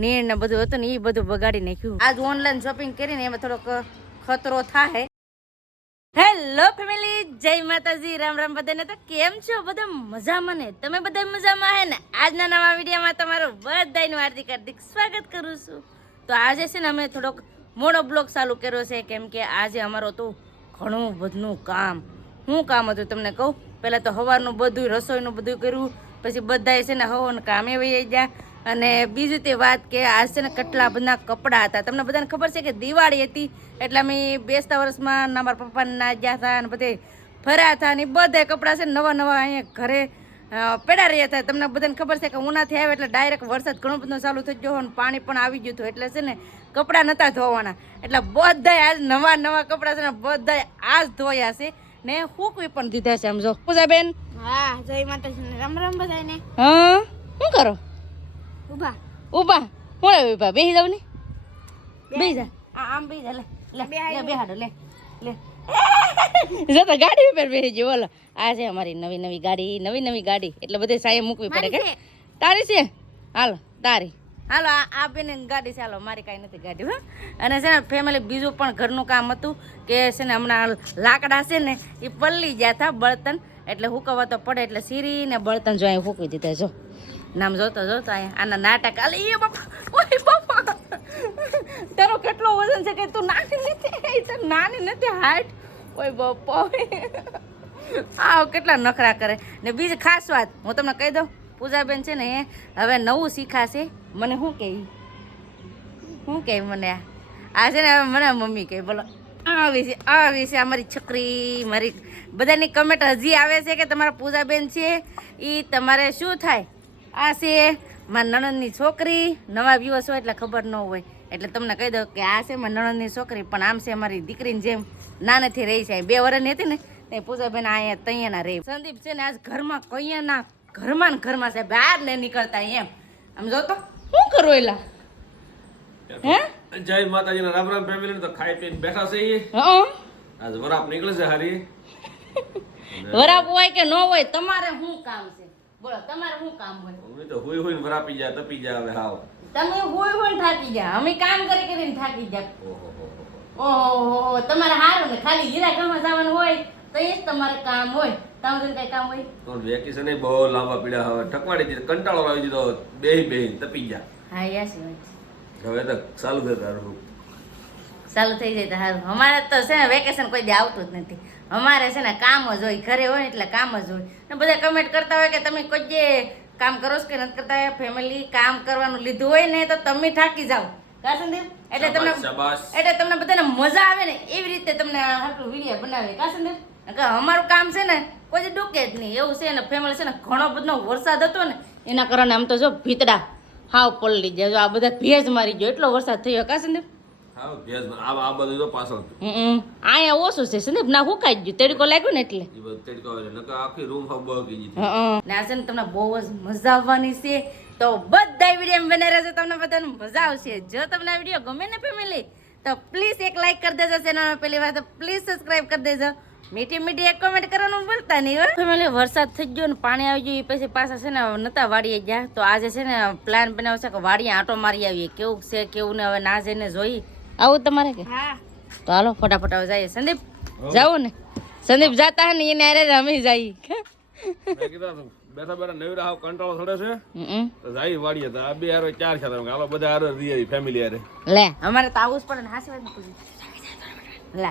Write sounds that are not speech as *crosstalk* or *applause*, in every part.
નીણ ને બધું હતું ને એ બધું બગાડી નાખ્યું. આજ ઓનલાઈન શોપિંગ કરીને એમાં થોડોક ખતરો થાય હેલો ફેમિલી જય માતાજી, રામ રામ બધાને તો કેમ છો? બધા મજામાં ને? તમે બધા મજામાં હે ને? આજના નવા વિડીયોમાં તમારું બધાનું હાર્દિક હાર્દિક સ્વાગત કરું છું. તો આજે છે ને અમે થોડોક મોડો બ્લોગ ચાલુ કર્યો છે, કેમ કે આજે અમારો તો ઘણું બધું કામ. શું કામ હતું તમને કહું? પહેલાં તો સવારનું બધું રસોઈનું બધું કર્યું. પછી બધાએ છે ને હવન કામે વહી ગયા. અને બીજું તે વાત કે આજ છે ને કેટલા બધા કપડાં હતા. તમને બધાને ખબર છે કે દિવાળી હતી એટલે અમે બેસતા વર્ષમાં મારા પપ્પાના ગયા હતા અને બધે ફર્યા હતા અને બધા કપડાં છે નવા નવા અહીંયા ઘરે પેડા રહ્યા હતા. તમને બધાને ખબર છે કે ઉનાથી આવે એટલે ડાયરેક્ટ વરસાદ ઘણો બધો ચાલુ થઈ ગયો અને પાણી પણ આવી ગયું હતું. એટલે છે ને કપડાં નહોતા ધોવાના. એટલે બધા આજ નવા નવા કપડાં છે ને બધા આજ ધોયા છે ને હુકવી પણ દીધા છે આમ જો. પૂજાબેન? હા જય માતાજી. રામ રામ બધાને હા? શું કરો? ઊભા. હું આવ્યું ઊભા? બેસી જાવ ને. બેહી જા. આ આમ બેહી જા. લે લે બેહાડો લે લે. જતા ગાડી ઉપર બેસી ગયો. બોલો. આ છે અમારી નવી નવી ગાડી. નવી નવી ગાડી. એટલે બધે સાયે મૂકવી પડે કે? તારી છે? હાલો તારી. હાલો આ બેન ગાડી છે. હાલો મારી કાંઈ નથી ગાડી હો. અને છે ને ફેમિલી બીજું પણ ઘરનું કામ હતું કે છે ને હમણાં લાકડા છે ને એ પલ્લી ગયા હતા બળતણ. એટલે હુકવવા તો પડે. એટલે સીરી ને બળતણ જો અહીં ફૂકી દીધા જો. નામ જોતો જોતો આના નાટક આલે એ બાપા તારો કેટલો વજન છે કે તું નાની નથી? તું નાની નથી હાર્ટ ઓય બાપા. આવ કેટલા નખરા કરે. ને બીજી ખાસ વાત, હું તમને કહી દઉં, પૂજાબેન છે ને એ હવે નવું શીખાશે. મને શું કહે શું કહે મને આ? છે ને હવે મને મમ્મી કહે બોલો, આવી છે આવી છે અમારી છોકરી, મારી બધાની કમેન્ટ હજી આવે છે કે તમારા પૂજાબેન છે? એ તમારે શું થાય? આ છે મારા નણંદની છોકરી. નવા વ્યૂઅર્સ હોય એટલે ખબર ન હોય. એટલે તમને કહી દઉં કે આ છે મારા નણંદની છોકરી પણ આમ છે અમારી દીકરીની જેમ નાનેથી રહી છે. બે વર્ષની હતી ને તે પૂજાબેન અહીંયા તૈયાના રહી. સંદીપ છે ને આજ ઘરમાં કૈયાના ઘરમાં ને ઘરમાં છે બહાર ને નીકળતા એમ. આમ જો તો શું કરો એલા? હે? જય માતાજીના રામ રામ ફેમિલી તો ખાઈ પીને બેઠા છે. હં? આજ વરાપ નીકળે છે હારી. *laughs* વરાપ હોય કે ન હોય તમારે શું કામ છે? બોલો તમારે શું કામ હોય? અમે તો હોય હોય વરાપી જા તપી જાય હવે હાવ. તમે હોય હોય થાકી ગયા. અમે કામ કરી કરીને થાકી ગયા. ઓહો હો હો. ઓહો તમારે હારું ને? ખાલી હીરા કામમાં જવાનું હોય તો એ જ તમારે કામ હોય. તમારે કઈ કામ હોય? તો વેકેશન બહુ લાંબા પીડા હવે. ઠકવાડી દીધો કંટાળો આવી દીધો. બેહી બેહી તપી જા હા યાસી હવે તો ચાલુ થયું તારું. ચાલુ થઈ જાય તો સારું અમારે તો છે વેકેશન કોઈ દે આવતું જ નથી. અમારે છે ને કામ જ હોય ઘરે હોય ને એટલે કામ જ હોય. ને બધા કમેન્ટ કરતા હોય કે તમે કોઈ જે કામ કરો છો કે નથી કરતા? હોય ફેમિલી કામ કરવાનું લીધું હોય ને તો તમે થાકી જાઓ. કા સંદીપ? એટલે તમને. એટલે તમને બધાને મજા આવે ને એવી રીતે તમને આટલું વીડિયો બનાવે. કા સંદીપ? અમારું કામ છે ને કોઈ ડૂકે જ નહીં. એવું છે ને ફેમિલી છે ને ઘણો બધો વરસાદ હતો ને એના કારણે આમ તો જો ભીતડા હાવ પલળી જાય જો આ બધા ભેજ મારી ગયો. એટલો વરસાદ થયો. કા સંદીપ? આ આ બધું તો પાછળ ઓછું છે? સંદીપ ના હુકાઈ જ ગયું. તડકો લાગ્યો ને એટલે? તડકો આખી રૂમ ગઈ. ને ને તમને બહુ જ મજા આવવાની છે. તો બધા વીડિયો બને રહેશે તમને બધાને મજા આવશે. જો તમને આ વીડિયો ગમે ને ફેમિલી તો પ્લીઝ એક લાઈક કરી દેજો ચેનલ પહેલી વાર. તો પ્લીઝ સબસ્ક્રાઇબ કરી દેજો. મીઠી મીઠી એક કોમેન્ટ કરવાનું ભૂલતા નહીં હો. ફેમિલી વરસાદ થઈ ગયો ને પાણી આવી ગયું એ પછી પાછા છે ને નતા વાડીએ ગયા. તો આજે છે ને પ્લાન બનાવ્યો છે કે વાડીએ આંટો મારી આવીએ. કેવું છે કેવું ને હવે ના જઈને જોઈ. આવું તમારે કે? હા. તો હાલો ફટાફટ હવે જઈએ. સંદીપ જાવું ને. સંદીપ જાતા ને એને અરે રમી કીધું બેઠા બેઠા નવી હાવ કંટાળો થડે છે. તો જાય વાડીએ તો આ બે હારો ચાર છે તમે હાલો બધા હારો રહીએ ફેમિલી હારે. લે. અમારે તો આવું જ પડે ને હાસી વાત પૂછી. લે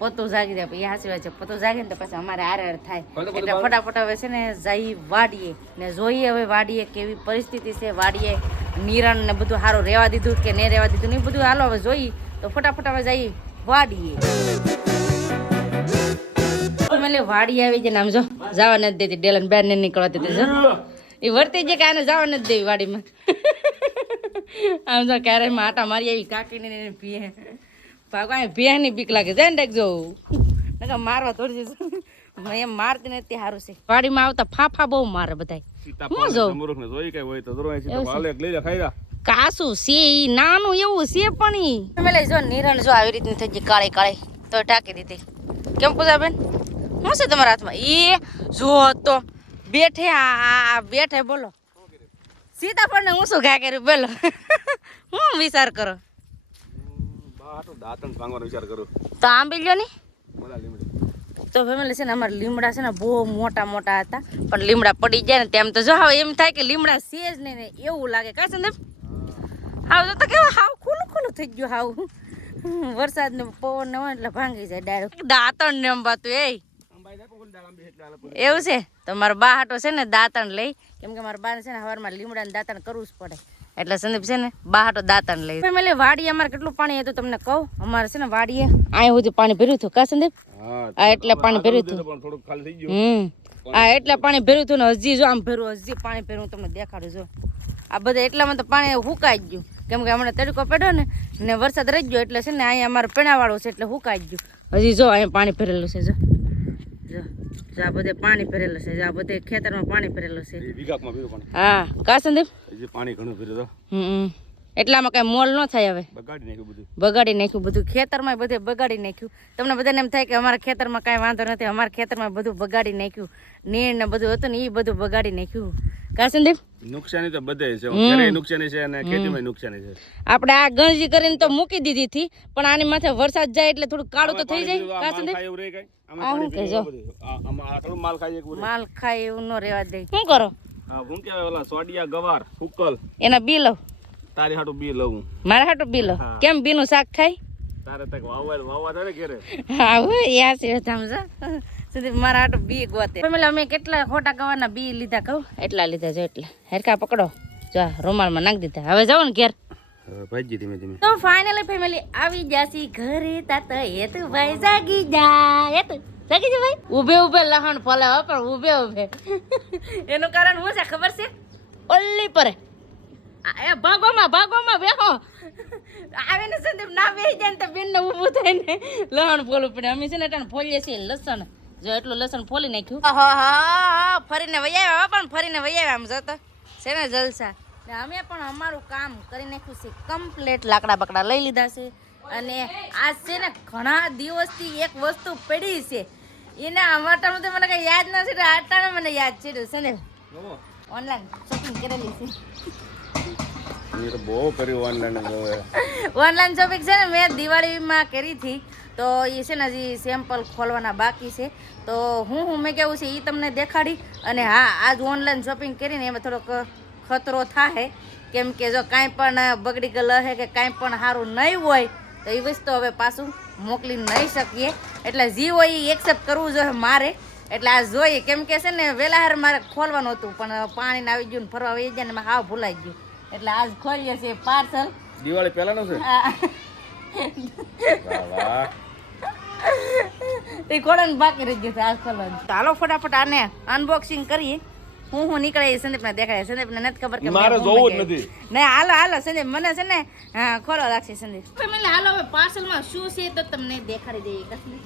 પોતું જાગી જાય એ હાસી વાત છે. પોતું જાગે ને તો પછી અમારે હારે હારે થાય. એટલે ફટાફટ હવે છે ને જઈ વાડીએ ને જોઈએ હવે વાડીએ કેવી પરિસ્થિતિ છે વાડીએ. નિરણ ને બધું સારું રહેવા દીધું કે નહીં રહેવા દીધું ને બધું હાલો હવે જોઈ. તો ફટાફટ હવે જઈ વાડીએ. મને વાડી આવી છે ને આમ જો, જવા નથી દેતી. ડેલન બહાર ને નીકળવા દેતી જો. એ વર્તી છે કે આને જવા નથી દેવી વાડીમાં? આમ જો ક્યારે આટા મારી આવી કાકીને ને એને પીએ ભાગવા ભેની બીક લાગે. છે ને જો. નકર મારવા થોડી જશે એમ મારતી નથી સારું છે. વાડીમાં આવતા ફાફા બહુ મારે બધાય. જોઉં? ને જોઈ કઈ હોય તો દરવાય સીતાફળ હાલે લઈ લે ખાઈ જા. છે ઈ નાનું એવું છે પણ ઈ. તમે લઈ જો નિરણ જો આવી રીતની થઈ ગઈ કાળી કાળી તો ટાંકી દીધી. કેમ પૂજાબેન શું છે તમારા હાથમાં? એ જો તો બેઠે આ બેઠે બોલો. સીતાફળ ને હું શું ઘા કર્યું? બોલો. હું વિચાર કરો. દાંતણ ભાંગવાનો વિચાર કરું. તો આંબી લ્યો ને. બોલા લીમડી તો ફેમિલી છે ને અમારા લીમડા છે ને બહુ મોટા મોટા હતા. પણ લીમડા પડી જાય ને તેમ તો જો હવે એમ થાય કે લીમડા છે જ નહીં ને એવું લાગે. કા ને? હાવ તો કેવા હાવ ખુલ્લું ખુલ્લું થઈ ગયું હાવ. વરસાદ ને પવન ને હોય એટલે ભાંગી જાય ડાયરેક્ટ. દાંતણ ને એમ બાતું એ એવું છે? તો મારો બા હાટો છે ને દાંતણ લઈ. કેમ કે મારા બાને છે ને સવારમાં લીમડા દાંતણ કરવું જ પડે. એટલે સંદીપ છે ને બા દાંતણ લઈ. ફેમિલી વાડીએ અમારે કેટલું પાણી હતું તમને કહું? અમારે છે ને વાડીએ અહીંયા સુધી પાણી ભર્યું હતું. કા સંદીપ? આ એટલે પાણી ભર્યું હતું. હમ. આ એટલે પાણી ભર્યું હતું ને હજી જો આમ ભર્યું હજી પાણી ભર્યું તમને દેખાડું જો આ બધા એટલામાં તો પાણી હુકાઈ ગયું. કેમ કે હમણાં તડકો પડ્યો ને ને વરસાદ રહી ગયો એટલે છે ને અહીંયા અમારે પેણાવાળું છે એટલે હુકાઈ ગયું. હજી જો અહીંયા પાણી ભરેલું છે જો. જો બધે પાણી ભરેલું છે જા બધે ખેતરમાં પાણી ભરેલું છે. હા કા સંદીપ? પાણી ઘણું ભરેલું હમ. એટલામાં કઈ મોલ ન થાય હવે. બગાડી નાખ્યું બધું. બગાડી નાખ્યું બધું. ખેતરમાં બધે બગાડી નાખ્યું. તમને બધાને એમ થાય કે અમારા ખેતરમાં કાંઈ વાંધો નથી અમારા ખેતરમાં બધું બગાડી નાખ્યું. નીર ને બધું હતું ને એ બધું બગાડી નાખ્યું. કા નુકસાની તો બધે છે. નુકસાની છે અને ખેતીમાં નુકસાની છે. આપણે આ ગણજી કરીને તો મૂકી દીધી હતી પણ આની માથે વરસાદ જાય એટલે થોડું કાળું તો થઈ જાય. માલ ખાય એવું ન રહેવા દે. શું કરો? ઓલા સોડિયા ગવાર એના બી લઉં. તારી હાટું બી લઉં. મારા હાટું બી લો. હા. કેમ બીનું શાક થાય? તારે તક વાવવા વાવવા તારે ઘેરે. હા હોય યા છે સમજો સુધી મારા હાટું બી ગોતે. પેલા અમે કેટલા ખોટા ગવાના બી લીધા કહું? એટલા લીધા જો એટલે. હરકા પકડો. જો રૂમાલમાં નાખી દીધા. હવે જાઓ ને ઘેર. ભાઈજી ધીમે ધીમે. તો ફાઇનલી ફેમિલી આવી જાસી ઘરે. તાત હેતુ ભાઈ જાગી જા. હેતુ જાગી જા ભાઈ. ઊભે ઊભે લહણ ફોલે હો પણ ઊભે ઉભે. *laughs* એનું કારણ શું છે ખબર છે? ઓલ્લી પરે. એ ભાગોમાં ભાગોમાં બેહો. આવે ને સંદીપ ના બેસી જાય ને તો બેન ને ઊભું થાય ને. લહણ ફોલવું પડે. અમે છે ને ટાણ ફોલીએ છીએ લસણ. જો એટલું લસણ ફોલી નાખ્યું. હા હા ફરીને વૈયા આવ્યા પણ ફરીને વૈયા આમ જતો છે ને જલસા. અમે પણ અમારું કામ કરી નાખ્યું છે. કમ્પ્લેટ લાકડા બકડા લઈ લીધા છે. અને આજ છે ને ઘણા દિવસથી એક વસ્તુ પડી છે. એને અમારા તો મને કઈ યાદ નથી આટાનું મને યાદ છે. ને. ઓનલાઈન શોપિંગ કરેલી છે. તો બહુ કર્યું ઓનલાઈન ઓનલાઈન શોપિંગ છે ને મેં દિવાળીમાં કરી હતી. તો એ છે ને હજી સેમ્પલ ખોલવાના બાકી છે. તો હું હું મેં કેવું છે એ તમને દેખાડી અને હા, આજ ઓનલાઈન શોપિંગ કરીને એમાં થોડોક ખતરો થાય કેમ કે જો કાંઈ પણ બગડી ગયેલ હે કે કાંઈ પણ સારું નહીં હોય, તો એ વસ્તુ હવે પાછું મોકલી નહીં શકીએ. એટલે જે હોય એ એક્સેપ્ટ કરવું જોઈએ મારે. એટલે આ જોઈએ. કેમ કે છે ને વહેલા હાર મારે ખોલવાનું હતું, પણ પાણીને આવી ગયું ને ફરવા આવી ગયા ને હાવ ભૂલાઈ ગયું. એટલે આજ ખોલીએ છીએ પાર્સલ. દિવાળી પહેલાનું છે? વાહ, વાહ. તે ખોડાને બાકી રહી ગયું છે આજ ખોલવાનું. ચાલો ફટાફટ આને અનબોક્સિંગ કરીએ. હું હું નીકળે એ સંદીપને દેખાય. સંદીપને નથી ખબર કે મારે જોવું જ નથી. નહીં હાલો હાલો સંદીપ મને છે ને હા ખોલો રાખશે સંદીપ ફેમિલી હાલો હવે પાર્સલમાં શું છે તો તમને દેખાડી દઈએ.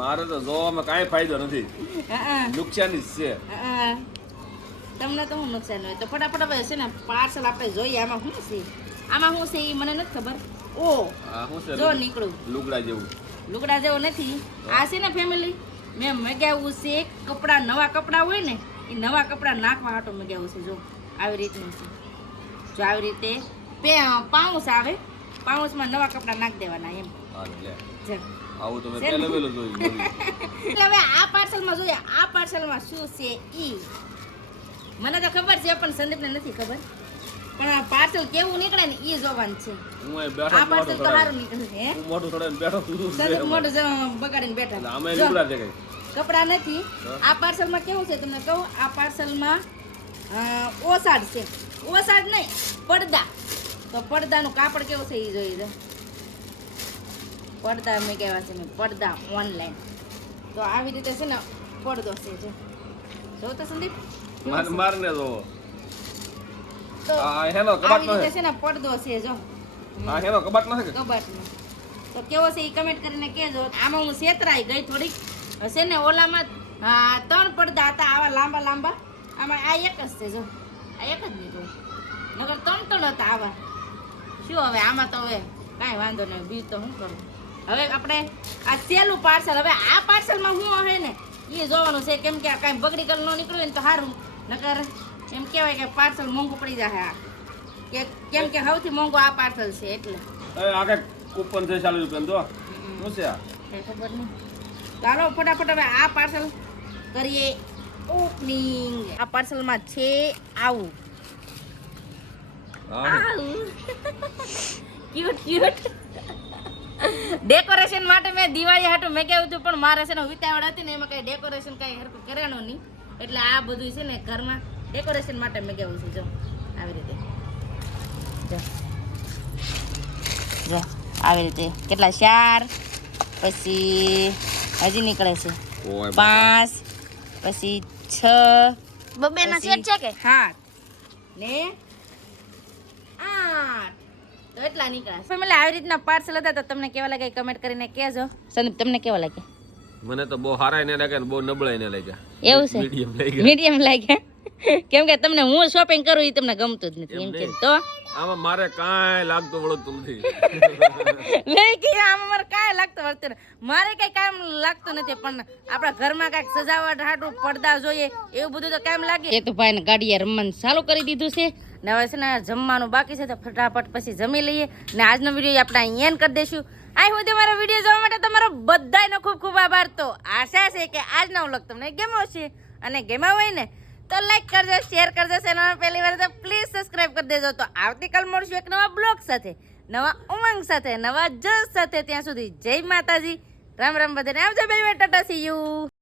મારે તો જોવામાં કાંઈ ફાયદો નથી. નુકસાની જ છે. હા. તમને તો હું નુકસાન હોય તો ફટાફટ હવે છે ને પાર્સલ આપણે જોઈએ આમાં શું છે? આમાં શું છે એ મને નથી ખબર. ઓ જો નીકળું. લુગડા જેવું. લુગડા જેવો નથી. આ છે ને ફેમિલી મેં મગાવ્યું છે કપડાં નવા કપડાં હોય ને એ નવા કપડાં નાખવા હાટો મગાવ્યું છે જો. આવી રીતનું છે. જો આવી રીતે પાઉસ આવે પાઉસમાં નવા કપડાં નાખી દેવાના એમ. આવું પહેલે જોયું *laughs* હવે આ પાર્સલમાં જોઈએ. આ પાર્સલમાં શું છે ઈ? મને તો ખબર છે પણ સંદીપને નથી ખબર. પણ આ પાર્સલ કેવું નીકળે ને એ જોવાનું છે. આ પાર્સલ તો સારું નીકળે છે બેઠો સંદીપ મોટું બગાડીને બેઠા કપડા નથી. આ પાર્સલમાં કેવું છે તમને કહું? આ પાર્સલમાં ઓસાડ છે. ઓસાડ નહીં પડદા. તો પડદાનું કાપડ કેવું છે એ જોઈ દો પડદા મેં કહેવા છે મેં પડદા ઓનલાઈન. તો આવી રીતે છે ને પડદો છે જો તો સંદીપ. માર મારને જોવો તો આ હેનો કબાટ નો છે ને પડદો છે જો. આ હેનો કબાટ નો છે કબાટ નો તો કેવો છે એ કમેન્ટ કરીને કહેજો. આમાં હું સેતરાઈ ગઈ થોડીક. હશે ને ઓલામાં ત્રણ પડદા હતા આવા લાંબા લાંબા. આમાં આ એક જ છે જો. આ એક જ લીધું. નગર ત્રણ ત્રણ હતા આવા. શું હવે આમાં તો હવે કાંઈ વાંધો નહીં. બીજું તો શું કરું? હવે આપણે આ સેલું પાર્સલ હવે આ પાર્સલમાં શું હે ને એ જોવાનું છે. કેમ કે આ કાંઈ બગડી ગયેલું ન નીકળ્યું ને તો સારું નકર એમ કહેવાય કે પાર્સલ મોંઘું પડી જાય આ કે કેમ કે સૌથી મોંઘો આ પાર્સલ છે એટલે એ આ કંઈક કૂપન છે ચાલીસ રૂપિયા તો શું છે આ ખબર નહીં ચાલો ફટાફટ હવે આ પાર્સલ કરીએ ઓપનિંગ આ પાર્સલમાં છે આવું ક્યુટ ક્યુટ ડેકોરેશન માટે મેં દિવાળી હાટું મેં કહેવું હતું પણ મારે છે ને વિતાવડ હતી ને એમાં કઈ ડેકોરેશન કઈ હરકું કર્યાનું નહીં એટલે આ બધું છે ને ઘરમાં ડેકોરેશન માટે મેં કેવું છું જો આવી રીતે. જો. જો આવી રીતે. કેટલા? ચાર પછી હજી નીકળે છે. પાંચ પછી છ બબે ના સેટ છે કે? હા ને આઠ. તો એટલા નીકળ્યા ફેમિલી આવી રીતના પાર્સલ હતા તો તમને કેવા લાગે કમેન્ટ કરીને કહેજો. સંદીપ તમને કેવા લાગે મને તો બહુ હારા ને લાગે ને બહુ નબળા ને લાગે એવું છે? મીડિયમ લાગ્યા. મીડિયમ લાગે કેમ કે તમને હું શોપિંગ કરું એ તમને ગમતું જ નથી એમ કે તો? આમાં મારે કાંઈ લાગતું વળગતું નથી. લઈ કે આમાં મારે કાંઈ લાગતું નથી. મારે કઈ કામ લાગતું નથી પણ આપણા ઘરમાં કાંઈક સજાવટ હાટું પડદા જોઈએ એવું બધું તો કામ લાગે. એ તો ભાઈ ગાડીએ રમવાનું ચાલુ કરી દીધું છે. ને હવે છે ને જમવાનું બાકી છે તો ફટાફટ પછી જમી લઈએ ને આજનો વીડિયો આપણે અહીંયા કરી દઈશું. આ હું તમારો વીડિયો જોવા માટે તમારો બધાયનો ખૂબ ખૂબ આભાર. તો આશા છે કે આજનો વ્લોગ તમને ગમ્યો છે અને ગમ્યો હોય ને તો લાઈક કરજો શેર કરજો ચેનલ પહેલી વાર તો પ્લીઝ સબસ્ક્રાઇબ કરી દેજો. તો આવતીકાલ મળશું એક નવા બ્લોગ સાથે, નવા ઉમંગ સાથે, નવા જસ સાથે. ત્યાં સુધી જય માતાજી. રામ રામ બધાને. આવજો બે ટાટા સી યુ